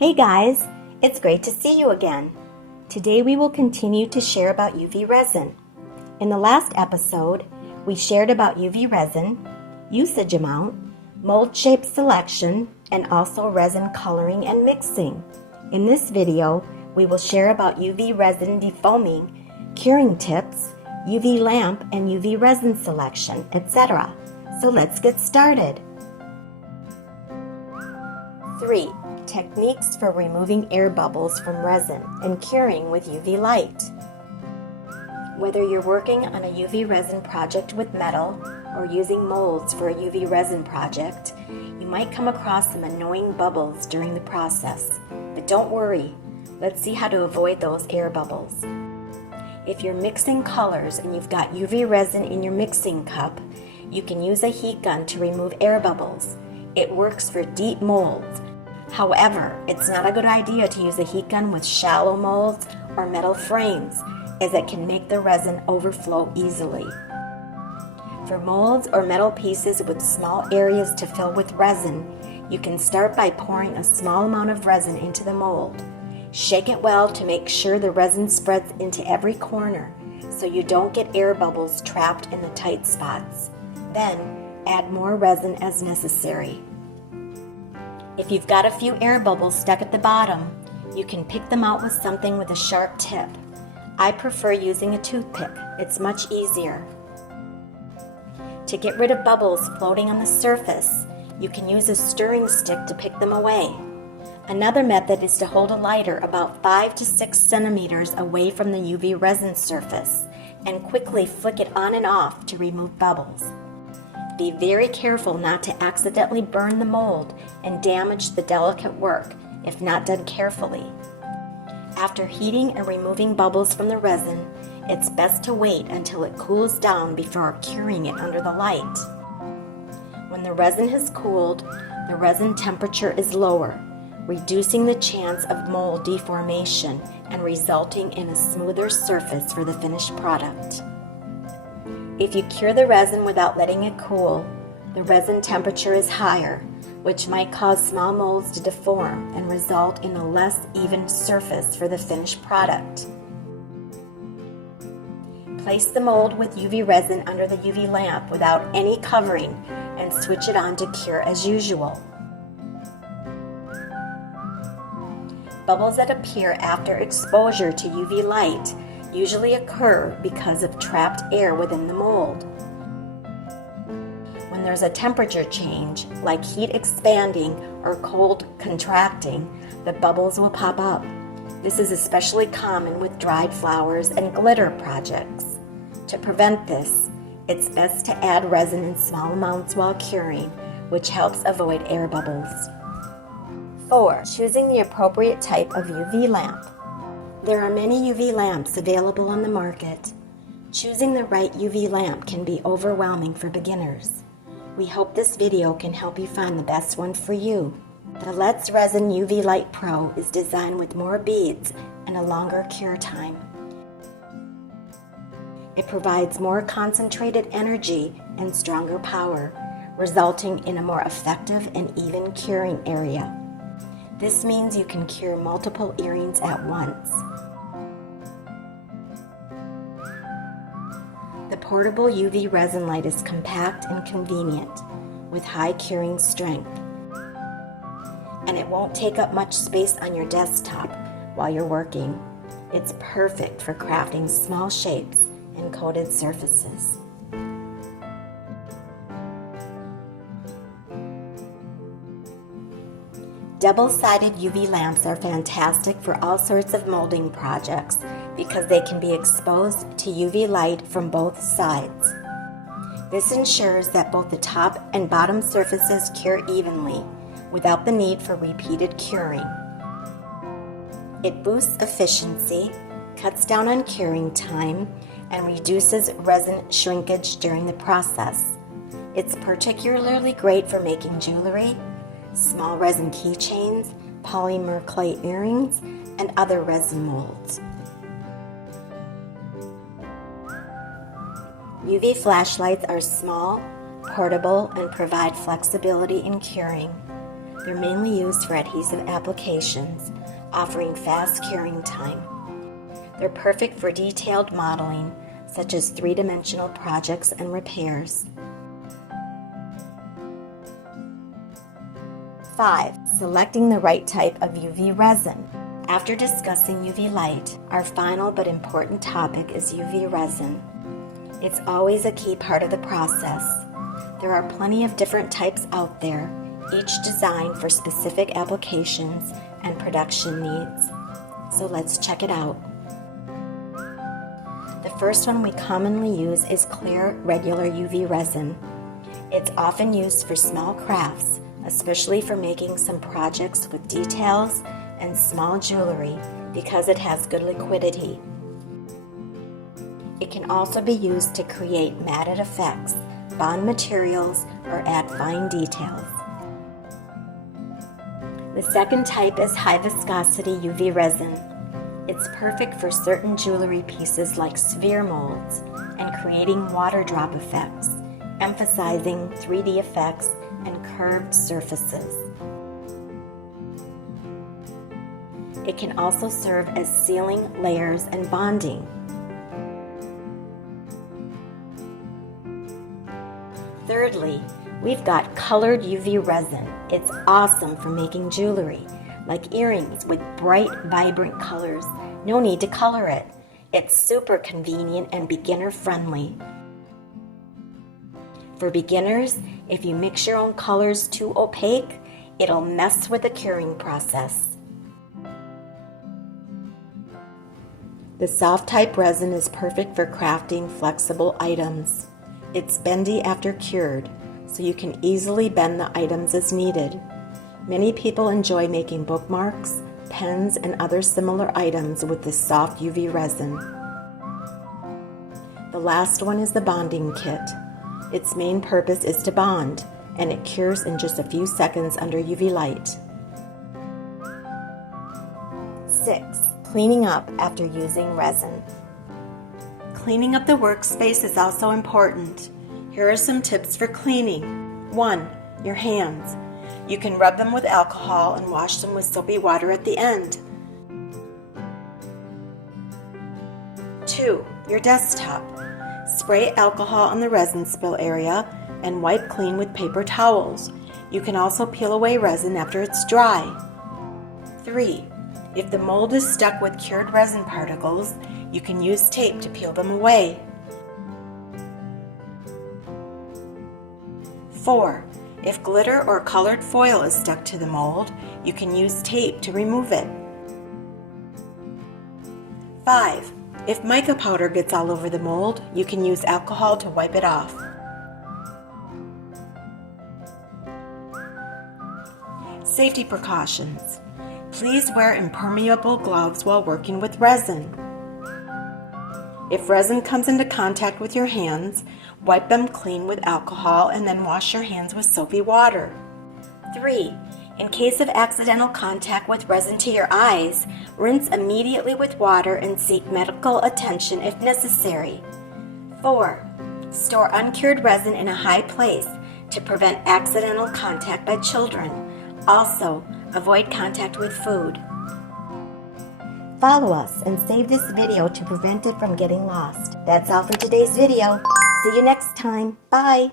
Hey guys, it's great to see you again. Today we will continue to share about UV resin. In the last episode, we shared about UV resin, usage amount, mold shape selection, and also resin coloring and mixing. In this video, we will share about UV resin defoaming, curing tips, UV lamp and UV resin selection, etc. So let's get started. 3. Techniques for removing air bubbles from resin and curing with UV light. Whether you're working on a UV resin project with metal or using molds for a UV resin project, you might come across some annoying bubbles during the process. But don't worry, let's see how to avoid those air bubbles. If you're mixing colors and you've got UV resin in your mixing cup, you can use a heat gun to remove air bubbles. It works for deep molds. However, it's not a good idea to use a heat gun with shallow molds or metal frames, as it can make the resin overflow easily. For molds or metal pieces with small areas to fill with resin, you can start by pouring a small amount of resin into the mold. Shake it well to make sure the resin spreads into every corner so you don't get air bubbles trapped in the tight spots. Then, add more resin as necessary. If you've got a few air bubbles stuck at the bottom, you can pick them out with something with a sharp tip. I prefer using a toothpick. It's much easier. To get rid of bubbles floating on the surface, you can use a stirring stick to pick them away. Another method is to hold a lighter about 5 to 6 centimeters away from the UV resin surface and quickly flick it on and off to remove bubbles. Be very careful not to accidentally burn the mold and damage the delicate work if not done carefully. After heating and removing bubbles from the resin, it's best to wait until it cools down before curing it under the light. When the resin has cooled, the resin temperature is lower, reducing the chance of mold deformation and resulting in a smoother surface for the finished product. If you cure the resin without letting it cool, the resin temperature is higher, which might cause small molds to deform and result in a less even surface for the finished product. Place the mold with UV resin under the UV lamp without any covering and switch it on to cure as usual. Bubbles that appear after exposure to UV light usually occur because of trapped air within the mold. When there's a temperature change, like heat expanding or cold contracting, the bubbles will pop up. This is especially common with dried flowers and glitter projects. To prevent this, it's best to add resin in small amounts while curing, which helps avoid air bubbles. 4. Choosing the appropriate type of UV lamp. There are many UV lamps available on the market. Choosing the right UV lamp can be overwhelming for beginners. We hope this video can help you find the best one for you. The Let's Resin UV Light Pro is designed with more beads and a longer cure time. It provides more concentrated energy and stronger power, resulting in a more effective and even curing area. This means you can cure multiple earrings at once. The portable UV resin light is compact and convenient, with high curing strength. And it won't take up much space on your desktop while you're working. It's perfect for crafting small shapes and coated surfaces. Double-sided UV lamps are fantastic for all sorts of molding projects because they can be exposed to UV light from both sides. This ensures that both the top and bottom surfaces cure evenly without the need for repeated curing. It boosts efficiency, cuts down on curing time, and reduces resin shrinkage during the process. It's particularly great for making jewelry, small resin keychains, polymer clay earrings, and other resin molds. UV flashlights are small, portable, and provide flexibility in curing. They're mainly used for adhesive applications, offering fast curing time. They're perfect for detailed modeling, such as three-dimensional projects and repairs. 5. Selecting the right type of UV resin. After discussing UV light, our final but important topic is UV resin. It's always a key part of the process. There are plenty of different types out there, each designed for specific applications and production needs. So let's check it out. The first one we commonly use is clear, regular UV resin. It's often used for small crafts, especially for making some projects with details and small jewelry because it has good liquidity. It can also be used to create matted effects, bond materials, or add fine details. The second type is high viscosity UV resin. It's perfect for certain jewelry pieces like sphere molds and creating water drop effects, emphasizing 3D effects and curved surfaces. It can also serve as sealing layers and bonding. Thirdly, we've got colored UV resin. It's awesome for making jewelry, like earrings with bright, vibrant colors. No need to color it. It's super convenient and beginner-friendly. For beginners, if you mix your own colors too opaque, it'll mess with the curing process. The soft type resin is perfect for crafting flexible items. It's bendy after cured, so you can easily bend the items as needed. Many people enjoy making bookmarks, pens, and other similar items with this soft UV resin. The last one is the bonding kit. Its main purpose is to bond, and it cures in just a few seconds under UV light. 6. Cleaning up after using resin. Cleaning up the workspace is also important. Here are some tips for cleaning. 1. Your hands. You can rub them with alcohol and wash them with soapy water at the end. 2. Your desktop. Spray alcohol on the resin spill area and wipe clean with paper towels. You can also peel away resin after it's dry. 3. If the mold is stuck with cured resin particles, you can use tape to peel them away. 4. If glitter or colored foil is stuck to the mold, you can use tape to remove it. 5. If mica powder gets all over the mold, you can use alcohol to wipe it off. Safety precautions. Please wear impermeable gloves while working with resin. If resin comes into contact with your hands, wipe them clean with alcohol and then wash your hands with soapy water. 3. In case of accidental contact with resin to your eyes, rinse immediately with water and seek medical attention if necessary. 4. Store uncured resin in a high place to prevent accidental contact by children. Also, avoid contact with food. Follow us and save this video to prevent it from getting lost. That's all for today's video. See you next time. Bye.